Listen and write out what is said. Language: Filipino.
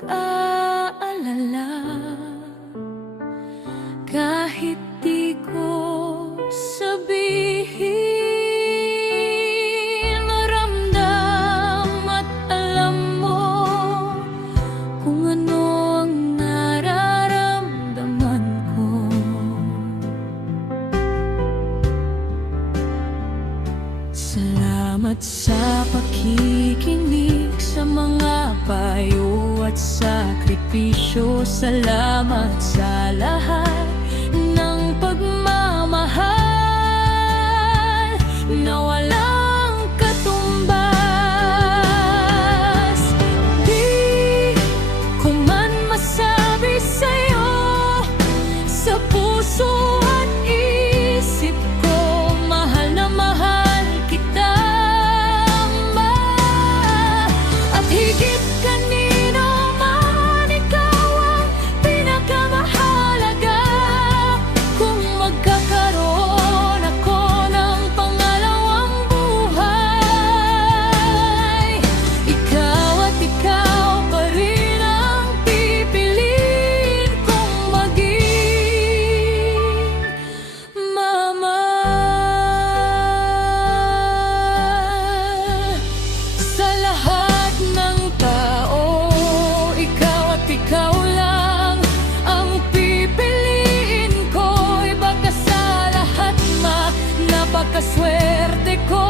pag-aalala. Kahit di ko sabihin, ramdam at alam mo kung ano ang nararamdaman ko. Salamat sa pakikinig sa mga payo at sakripisyo. Salamat sa lahat ng pagmamahal na walang katumbas. Di ko man masabi sa'yo, sa puso at isip ko, mahal na mahal kita. At higit kanino man, ikaw ang pinakamahalaga. Kung magkakaroon ako ng pangalawang buhay, ikaw at ikaw pa rin ang pipiliin kong maging mamahal. Sa lahat ng tao, ikaw at ikaw lang ang pipiliin ko. Iba ka sa lahat, napakaswerte ko.